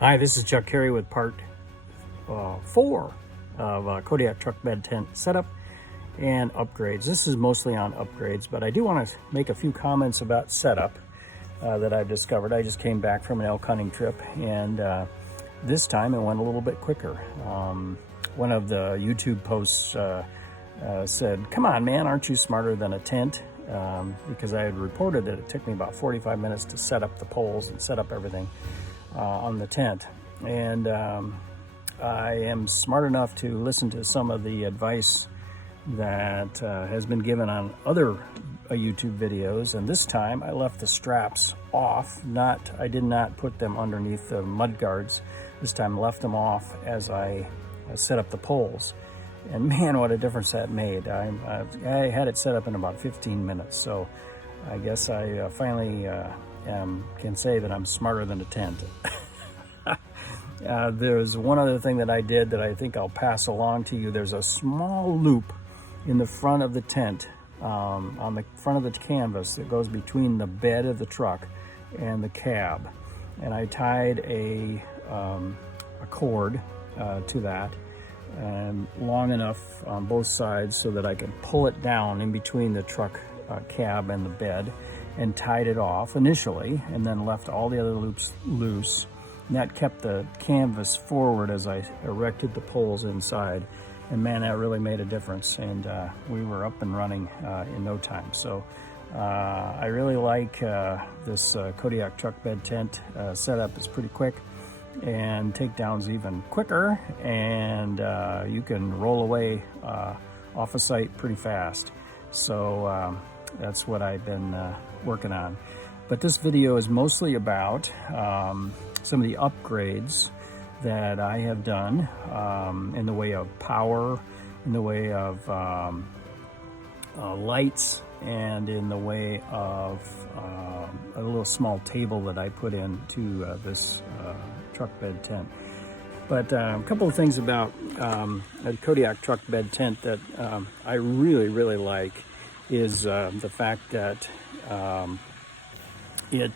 Hi, this is Chuck Carey with part 4 of Kodiak truck bed tent setup and upgrades. This is mostly on upgrades, but I do want to make a few comments about setup that I've discovered. I just came back from an elk hunting trip, and this time it went a little bit quicker. One of the YouTube posts said, "Come on, man, aren't you smarter than a tent?" Because I had reported that it took me about 45 minutes to set up the poles and set up everything on the tent. And I am smart enough to listen to some of the advice that has been given on other YouTube videos, and this time I left the straps off. I did not put them underneath the mud guards. This time left them off as I set up the poles, and man, what a difference that made. I had it set up in about 15 minutes, so I guess I finally can say that I'm smarter than a tent. There's one other thing that I did that I think I'll pass along to you. There's a small loop in the front of the tent, on the front of the canvas that goes between the bed of the truck and the cab. And I tied a cord to that, long enough on both sides so that I could pull it down in between the truck cab and the bed, and tied it off initially, and then left all the other loops loose. And that kept the canvas forward as I erected the poles inside. And man, that really made a difference. And we were up and running in no time. So I really like this Kodiak truck bed tent setup. It's pretty quick, and takedowns even quicker. And you can roll away off a site pretty fast. So that's what I've been working on. But this video is mostly about some of the upgrades that I have done in the way of power, in the way of lights, and in the way of a little small table that I put into this truck bed tent. But a couple of things about a Kodiak truck bed tent that I really like is the fact that it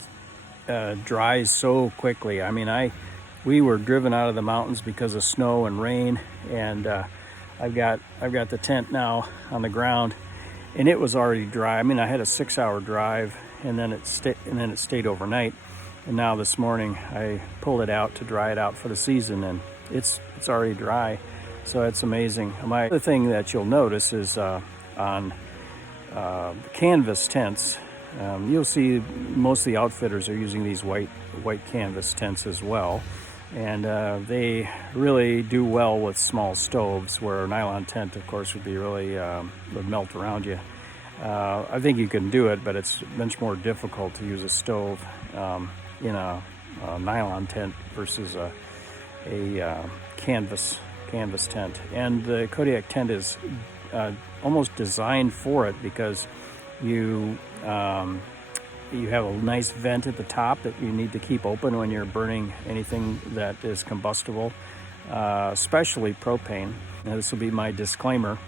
dries so quickly. I mean, we were driven out of the mountains because of snow and rain, and I've got the tent now on the ground, and it was already dry. I mean, I had a 6-hour drive, and then it stayed overnight. And now this morning I pulled it out to dry it out for the season, and it's already dry. So it's amazing. My other thing that you'll notice is on the canvas tents, you'll see most of the outfitters are using these white canvas tents as well, and they really do well with small stoves, where a nylon tent, of course, would be really would melt around you. I think you can do it, but it's much more difficult to use a stove in a nylon tent versus a canvas tent. And the Kodiak tent is almost designed for it, because you have a nice vent at the top that you need to keep open when you're burning anything that is combustible, especially propane. Now, this will be my disclaimer,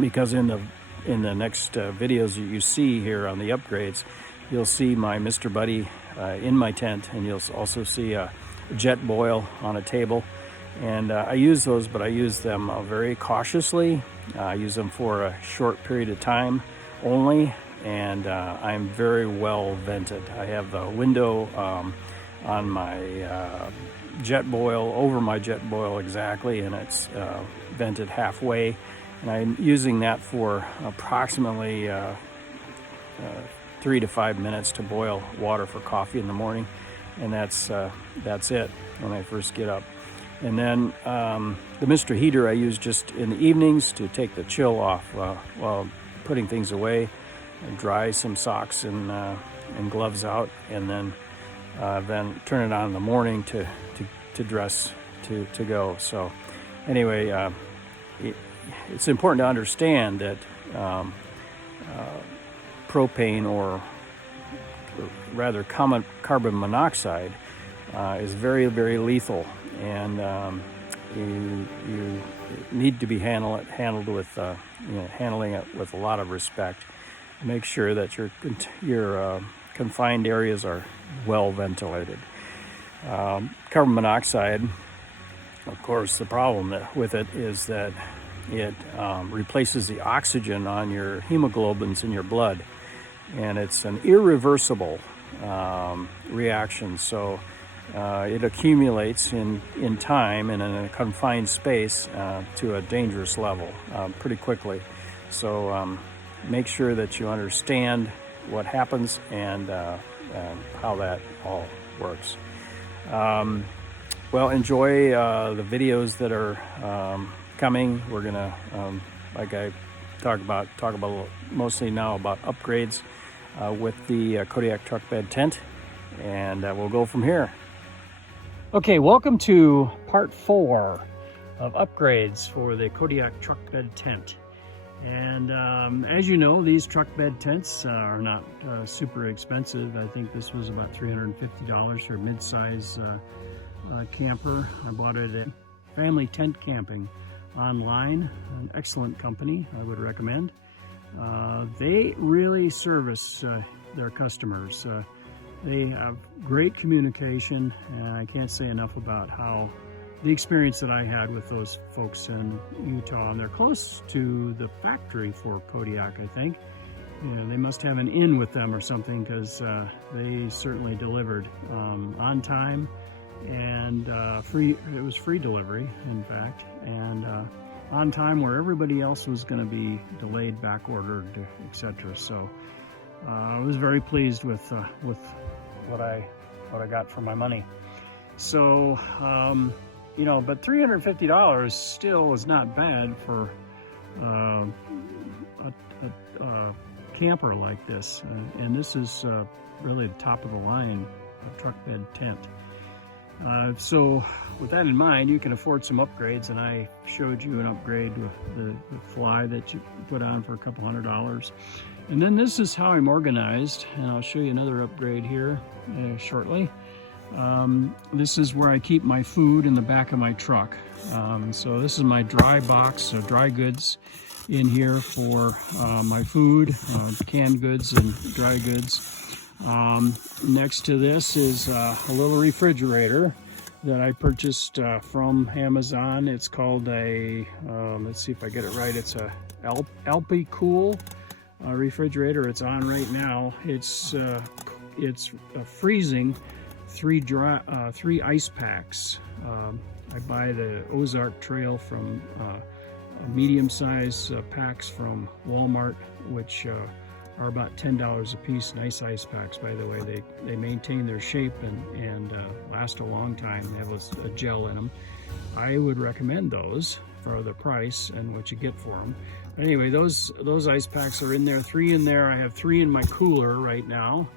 because in the next videos that you see here on the upgrades, you'll see my Mr. Buddy in my tent, and you'll also see a jet boil on a table. And I use those, but I use them very cautiously. I use them for a short period of time only, and I'm very well vented. I have the window on my jet boil, over my jet boil exactly, and it's vented halfway, and I'm using that for approximately 3 to 5 minutes to boil water for coffee in the morning, and that's it when I first get up. And then the Mr. Heater I use just in the evenings to take the chill off while putting things away, and dry some socks and gloves out, and then turn it on in the morning to dress to go. So anyway, it's important to understand that propane, or rather carbon monoxide, is very lethal, and you need to be handled with handling it with a lot of respect. Make sure that your confined areas are well ventilated. Carbon monoxide, of course, the problem with it is that it replaces the oxygen on your hemoglobins in your blood, and it's an irreversible reaction. So it accumulates in time and in a confined space to a dangerous level pretty quickly. So make sure that you understand what happens and how that all works. Well, enjoy the videos that are coming. We're gonna, like I talk about mostly now about upgrades with the Kodiak truck bed tent, and we'll go from here. Okay, welcome to part 4 of upgrades for the Kodiak truck bed tent. And as you know, these truck bed tents are not super expensive. I think this was about $350 for a mid-size camper. I bought it at Family Tent Camping online, an excellent company I would recommend. They really service their customers. They have great communication, and I can't say enough about how the experience that I had with those folks in Utah, and they're close to the factory for Kodiak, I think. You know, they must have an in with them or something, because they certainly delivered on time, and it was free delivery, in fact, and on time where everybody else was going to be delayed, back ordered, etc. So I was very pleased with what I got for my money. So you know, but $350 still is not bad for a camper like this, and this is really the top of the line truck bed tent. So with that in mind, you can afford some upgrades, and I showed you an upgrade with the fly that you put on for a couple $100. And then this is how I'm organized, and I'll show you another upgrade here shortly. This is where I keep my food in the back of my truck. So this is my dry box of dry goods in here for my food, canned goods and dry goods. Next to this is a little refrigerator that I purchased from Amazon. It's called a, let's see if I get it right, it's a Alpi-Cool refrigerator. It's on right now. It's freezing 3 ice packs. I buy the Ozark Trail from medium-size packs from Walmart, which are about $10 a piece. Nice ice packs, by the way. They maintain their shape and last a long time. They have a gel in them. I would recommend those for the price and what you get for them. But anyway, those ice packs are in there. 3 in there. I have 3 in my cooler right now.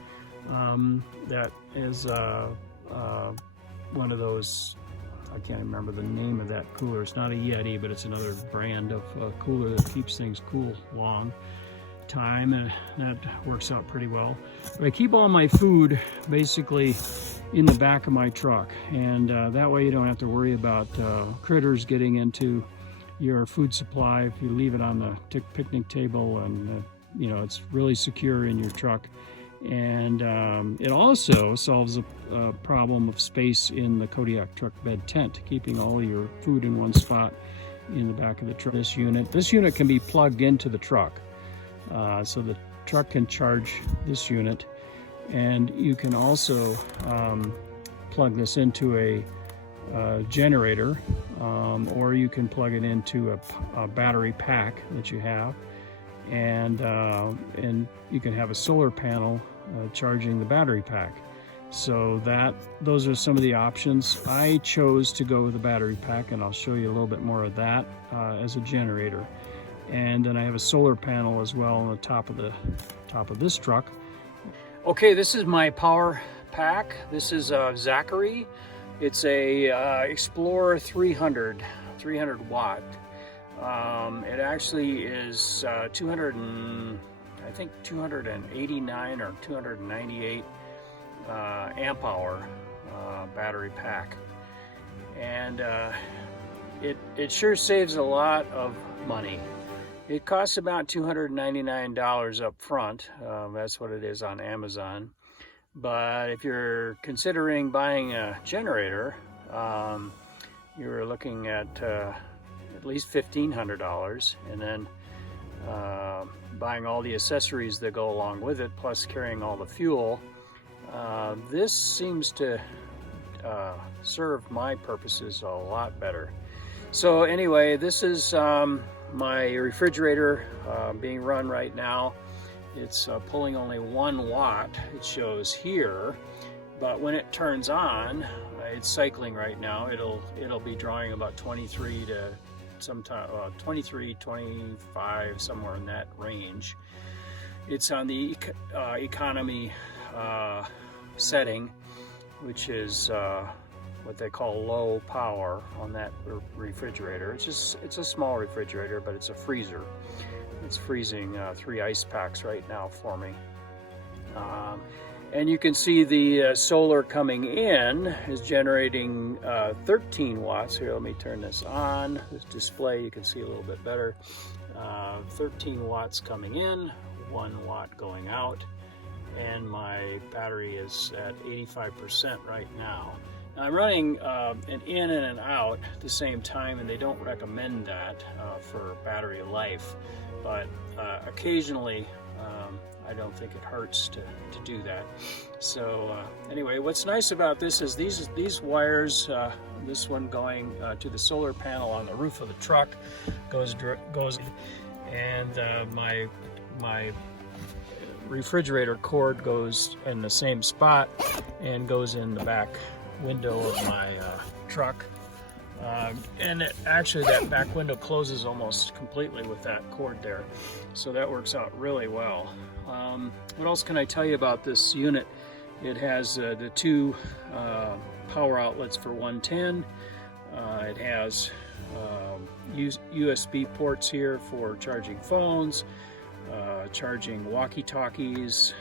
That is one of those, I can't remember the name of that cooler. It's not a Yeti, but it's another brand of cooler that keeps things cool long time, and that works out pretty well. But I keep all my food basically in the back of my truck, and that way you don't have to worry about critters getting into your food supply if you leave it on the picnic table, and you know, it's really secure in your truck. And it also solves a problem of space in the Kodiak truck bed tent, keeping all your food in one spot in the back of the truck. This unit can be plugged into the truck, so the truck can charge this unit, and you can also plug this into a generator, or you can plug it into a battery pack that you have. And you can have a solar panel charging the battery pack. So those are some of the options. I chose to go with the battery pack, and I'll show you a little bit more of that as a generator. And then I have a solar panel as well on the top of this truck. Okay, this is my power pack. This is Zachary. It's a Explorer 300 watt. It actually is 289 or 298 amp hour battery pack, and it sure saves a lot of money. It costs about $299 up front. That's what it is on Amazon. But if you're considering buying a generator, you're looking at least $1,500, and then buying all the accessories that go along with it, plus carrying all the fuel. This seems to serve my purposes a lot better. So anyway, this is my refrigerator being run right now. It's pulling only 1 watt, it shows here, but when it turns on, it's cycling right now. It'll be drawing about 23 to sometime 23, 25, somewhere in that range. It's on the economy setting, which is what they call low power on that refrigerator. It's a small refrigerator, but it's a freezer. It's freezing 3 ice packs right now for me. And you can see the solar coming in is generating 13 watts. Here, let me turn this on. This display, you can see a little bit better. 13 watts coming in, 1 watt going out. And my battery is at 85% right now. Now, I'm running an in and an out at the same time, and they don't recommend that for battery life. But occasionally, I don't think it hurts to do that. So anyway, what's nice about this is these wires, this one going to the solar panel on the roof of the truck goes, and my refrigerator cord goes in the same spot and goes in the back window of my truck. And actually that back window closes almost completely with that cord there. So that works out really well. What else can I tell you about this unit? It has the 2 power outlets for 110. It has USB ports here for charging phones, charging walkie-talkies,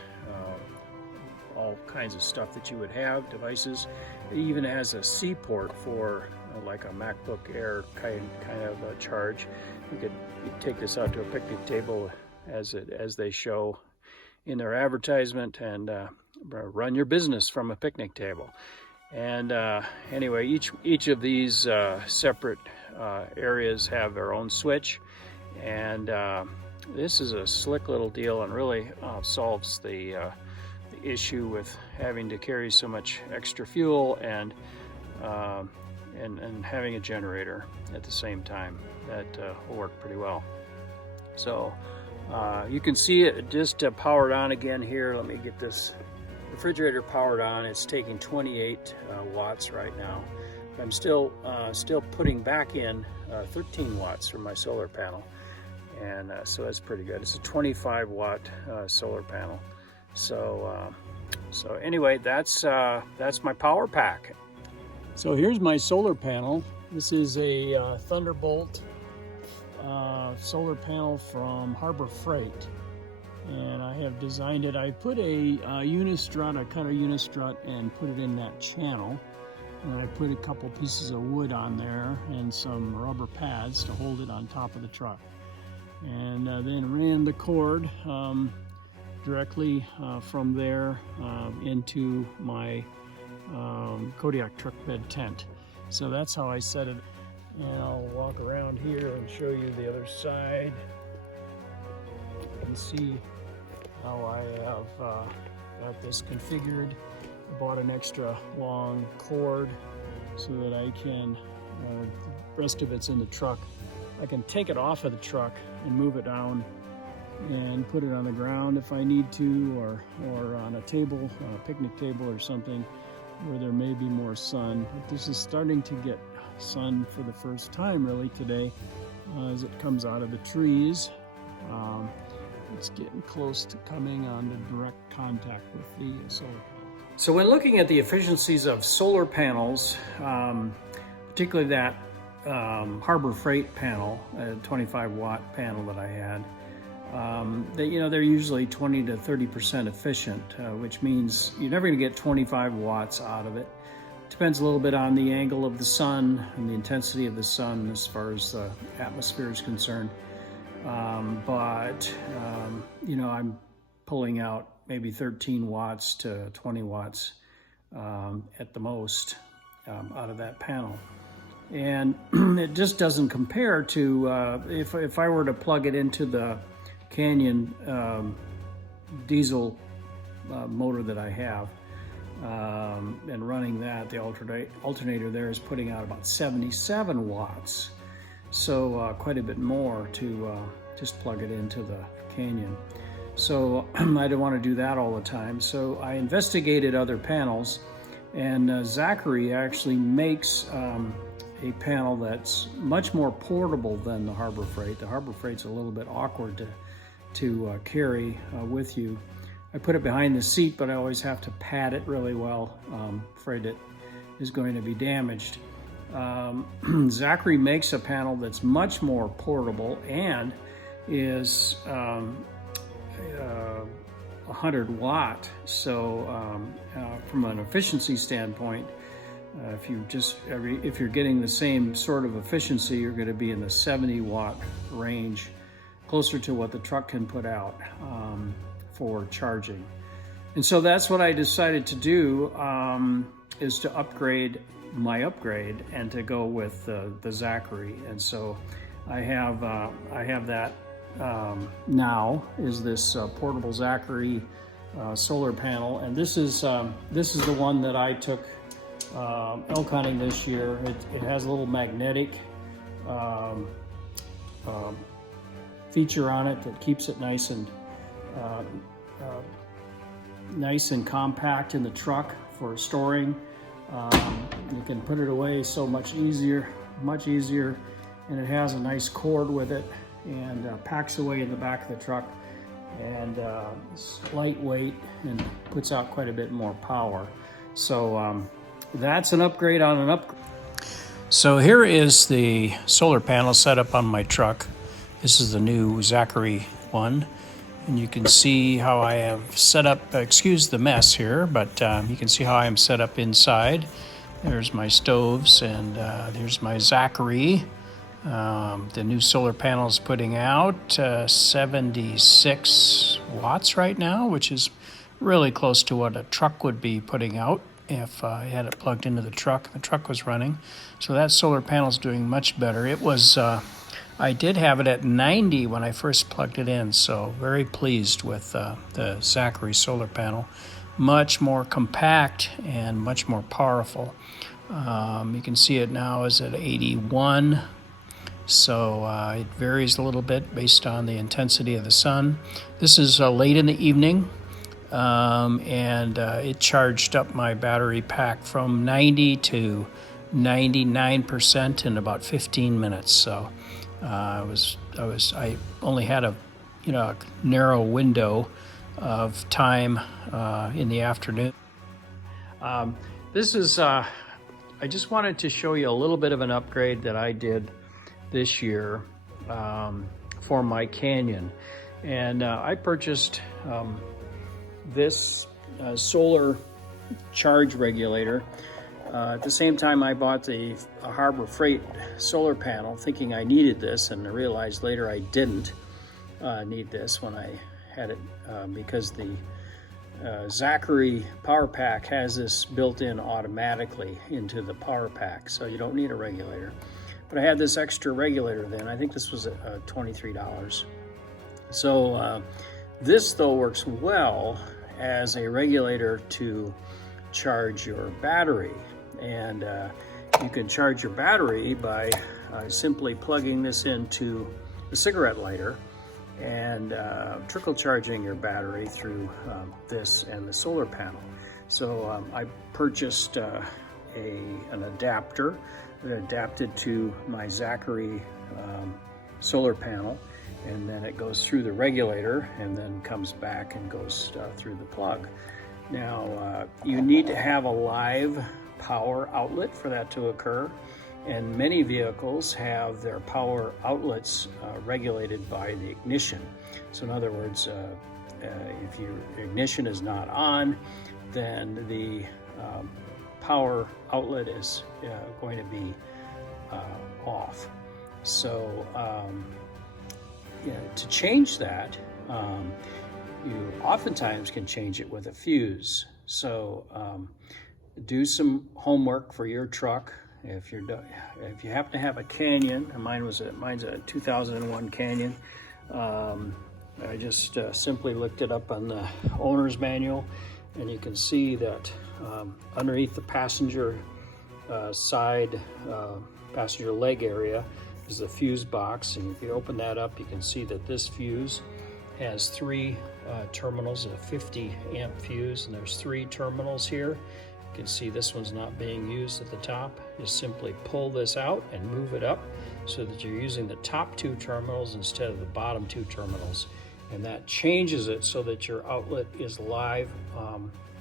all kinds of stuff that you would have, devices. It even has a C port for like a MacBook Air kind of a charge. You could take this out to a picnic table as they show in their advertisement, and run your business from a picnic table. And anyway, each of these separate areas have their own switch, and this is a slick little deal, and really solves the issue with having to carry so much extra fuel and having a generator at the same time. That will work pretty well. So you can see it just powered on again here. Let me get this refrigerator powered on. It's taking 28 watts right now. I'm still putting back in 13 watts from my solar panel, and so that's pretty good. It's a 25 watt solar panel. So anyway, that's my power pack. So here's my solar panel. This is a Thunderbolt solar panel from Harbor Freight, and I have designed it. I put a unistrut, I cut a unistrut and put it in that channel, and I put a couple pieces of wood on there and some rubber pads to hold it on top of the truck, and then ran the cord directly from there into my Kodiak truck bed tent. So that's how I set it. And I'll walk around here and show you the other side. You can see how I have got this configured. I bought an extra long cord so that I can, the rest of it's in the truck. I can take it off of the truck and move it down and put it on the ground if I need to, or on a table, on a picnic table or something where there may be more sun. But this is starting to get sun for the first time really today as it comes out of the trees. It's getting close to coming onto direct contact with the solar panel. So when looking at the efficiencies of solar panels, particularly that Harbor Freight panel, a 25 watt panel that I had, they're usually 20 to 30% efficient, which means you're never going to get 25 watts out of it. Depends a little bit on the angle of the sun and the intensity of the sun as far as the atmosphere is concerned. I'm pulling out maybe 13 watts to 20 watts at the most out of that panel. And it just doesn't compare to if I were to plug it into the Canyon diesel motor that I have, and running that, the alternator there is putting out about 77 watts. So quite a bit more to just plug it into the Canyon. So I didn't want to do that all the time. So I investigated other panels, and Zachary actually makes a panel that's much more portable than the Harbor Freight. The Harbor Freight's a little bit awkward to carry with you. I put it behind the seat, but I always have to pad it really well. Afraid it is going to be damaged. Zachary makes a panel that's much more portable and is 100 watt. So from an efficiency standpoint, if you're getting the same sort of efficiency, you're going to be in the 70 watt range, closer to what the truck can put out for charging. And so that's what I decided to do, is to upgrade my upgrade and to go with the Zachary. And so I have that now, is this portable Zachary solar panel, and this is the one that I took elk hunting this year. It has a little magnetic feature on it that keeps it nice and compact in the truck for storing. You can put it away so much easier, and it has a nice cord with it, and packs away in the back of the truck, and it's lightweight and puts out quite a bit more power. So that's an upgrade on an upgrade. So here is the solar panel set up on my truck. This is the new Zachary one, and you can see how I have set up, excuse the mess here, but you can see how I am set up inside. There's my stoves, and there's my Zachary. The new solar panel is putting out 76 watts right now, which is really close to what a truck would be putting out if I had it plugged into the truck. The truck was running. So that solar panel is doing much better. It was, I did have it at 90 when I first plugged it in, so very pleased with the Zachary solar panel. Much more compact and much more powerful. You can see it now is at 81. So it varies a little bit based on the intensity of the sun. This is late in the evening, and it charged up my battery pack from 90 to 99% in about 15 minutes. So I only had a narrow window of time in the afternoon. This is I just wanted to show you a little bit of an upgrade that I did this year for my Canyon, and I purchased this solar charge regulator. At the same time, I bought a Harbor Freight solar panel, thinking I needed this, and I realized later I didn't need this when I had it, because the Zachary power pack has this built in automatically into the power pack, so you don't need a regulator. But I had this extra regulator then. I think this was $23. So this though works well as a regulator to charge your battery. And you can charge your battery by simply plugging this into the cigarette lighter and trickle charging your battery through this and the solar panel. So I purchased an adapter that adapted to my Zachary solar panel, and then it goes through the regulator and then comes back and goes through the plug. Now you need to have a live power outlet for that to occur, and many vehicles have their power outlets regulated by the ignition. So in other words, if your ignition is not on, then the power outlet is going to be off. So to change that, you oftentimes can change it with a fuse. So do some homework for your truck. If you happen to have a Canyon, and mine's a 2001 Canyon. I just simply looked it up on the owner's manual, and you can see that underneath the passenger side, passenger leg area is the fuse box. And if you open that up, you can see that this fuse has 3 terminals, a 50 amp fuse, and there's 3 terminals here. You can see this one's not being used at the top. Just simply pull this out and move it up so that you're using the top 2 terminals instead of the bottom 2 terminals. And that changes it so that your outlet is live,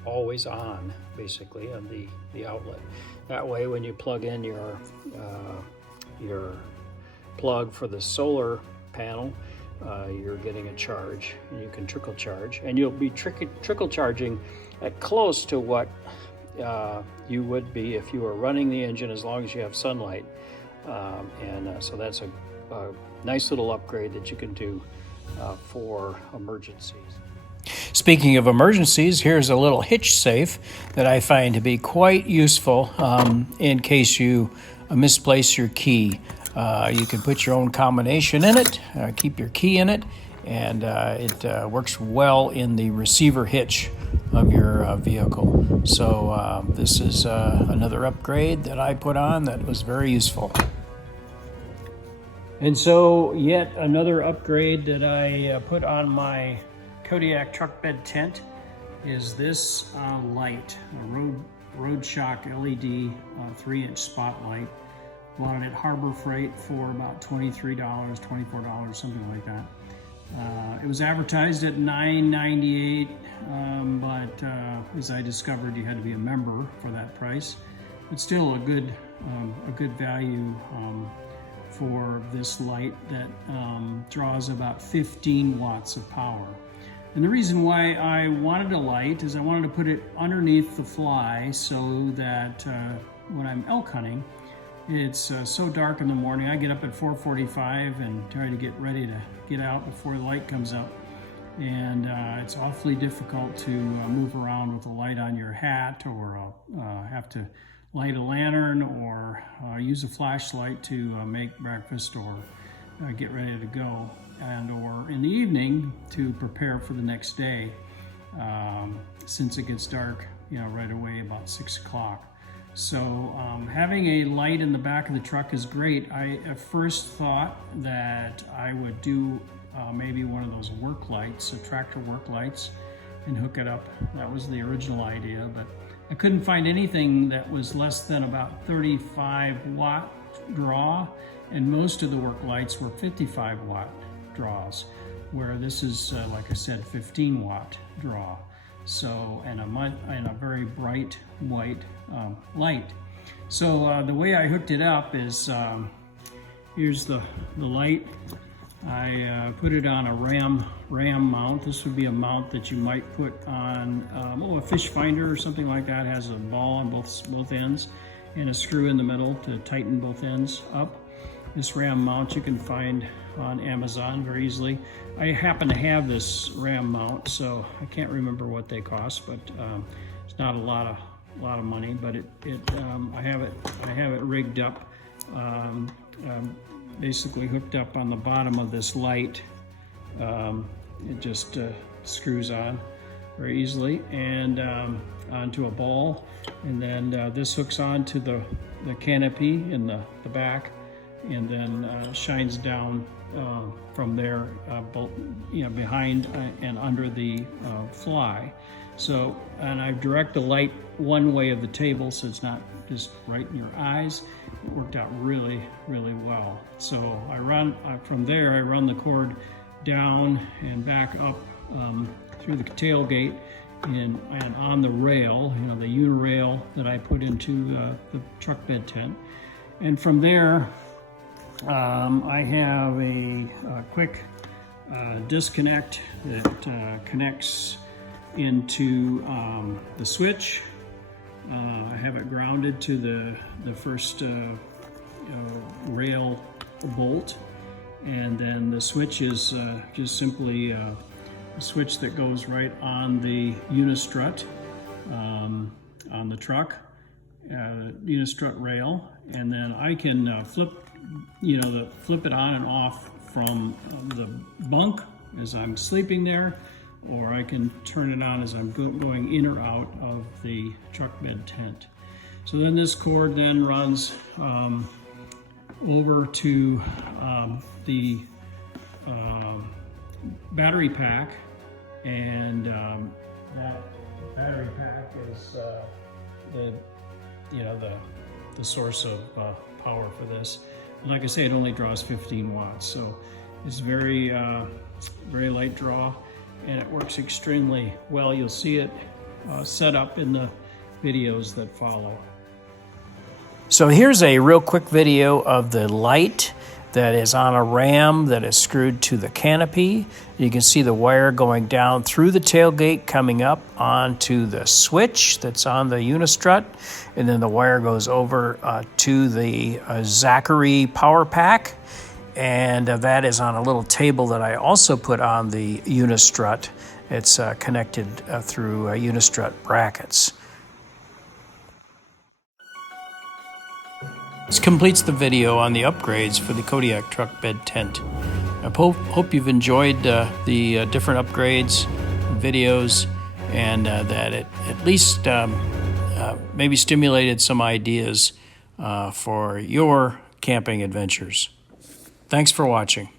always on, basically, on the outlet. That way, when you plug in your plug for the solar panel, you're getting a charge, and you can trickle charge, and you'll be trickle charging at close to what you would be if you were running the engine, as long as you have sunlight. So that's a nice little upgrade that you can do for emergencies. Speaking of emergencies, here's a little Hitch Safe that I find to be quite useful in case you misplace your key. You can put your own combination in it, keep your key in it, and it works well in the receiver hitch of your vehicle. So this is another upgrade that I put on that was very useful. And so yet another upgrade that I put on my Kodiak truck bed tent is this light, a Road Shock LED 3-inch spotlight. Bought it at Harbor Freight for about $23, $24, something like that. It was advertised at $9.98, but as I discovered, you had to be a member for that price. But still a good value for this light that draws about 15 watts of power. And the reason why I wanted a light is I wanted to put it underneath the fly so that when I'm elk hunting, it's so dark in the morning. I get up at 4:45 and try to get ready to get out before the light comes up. And it's awfully difficult to move around with a light on your hat, or have to light a lantern, or use a flashlight to make breakfast, or get ready to go, and or in the evening to prepare for the next day, since it gets dark, right away about 6 o'clock. So having a light in the back of the truck is great. I at first thought that I would do maybe one of those work lights, so tractor work lights, and hook it up. That was the original idea, but I couldn't find anything that was less than about 35 watt draw, and most of the work lights were 55 watt draws, where this is, like I said, 15 watt draw. So, and a very bright white light. So the way I hooked it up is, here's the light. I put it on a ram mount. This would be a mount that you might put on a fish finder or something like that. It has a ball on both ends and a screw in the middle to tighten both ends up. This ram mount you can find on Amazon very easily. I happen to have this ram mount, so I can't remember what they cost, but it's not a lot of money. But I have it rigged up, basically hooked up on the bottom of this light. It just screws on very easily, and onto a ball, and then this hooks on to the canopy in the back, and then shines down from there, behind and under the fly. So, and I direct the light one way of the table, so it's not just right in your eyes. It worked out really, really well. So I run from there. I run the cord down and back up through the tailgate and on the rail, the unirail that I put into the truck bed tent. And from there, I have a quick disconnect that connects into the switch. I have it grounded to the first rail bolt, and then the switch is just simply switch that goes right on the unistrut on the truck, unistrut rail, and then I can flip it on and off from the bunk as I'm sleeping there, or I can turn it on as I'm going in or out of the truck bed tent. So then this cord then runs over to the battery pack, and that battery pack is the source of power for this. And like I say, it only draws 15 watts, so it's very light draw, and it works extremely well. You'll see it set up in the videos that follow. So here's a real quick video of the light that is on a ram that is screwed to the canopy. You can see the wire going down through the tailgate, coming up onto the switch that's on the unistrut, and then the wire goes over to the Zachary power pack, and that is on a little table that I also put on the unistrut. It's connected through unistrut brackets. This completes the video on the upgrades for the Kodiak truck bed tent. I hope you've enjoyed the different upgrades, videos, and that it at least maybe stimulated some ideas for your camping adventures. Thanks for watching.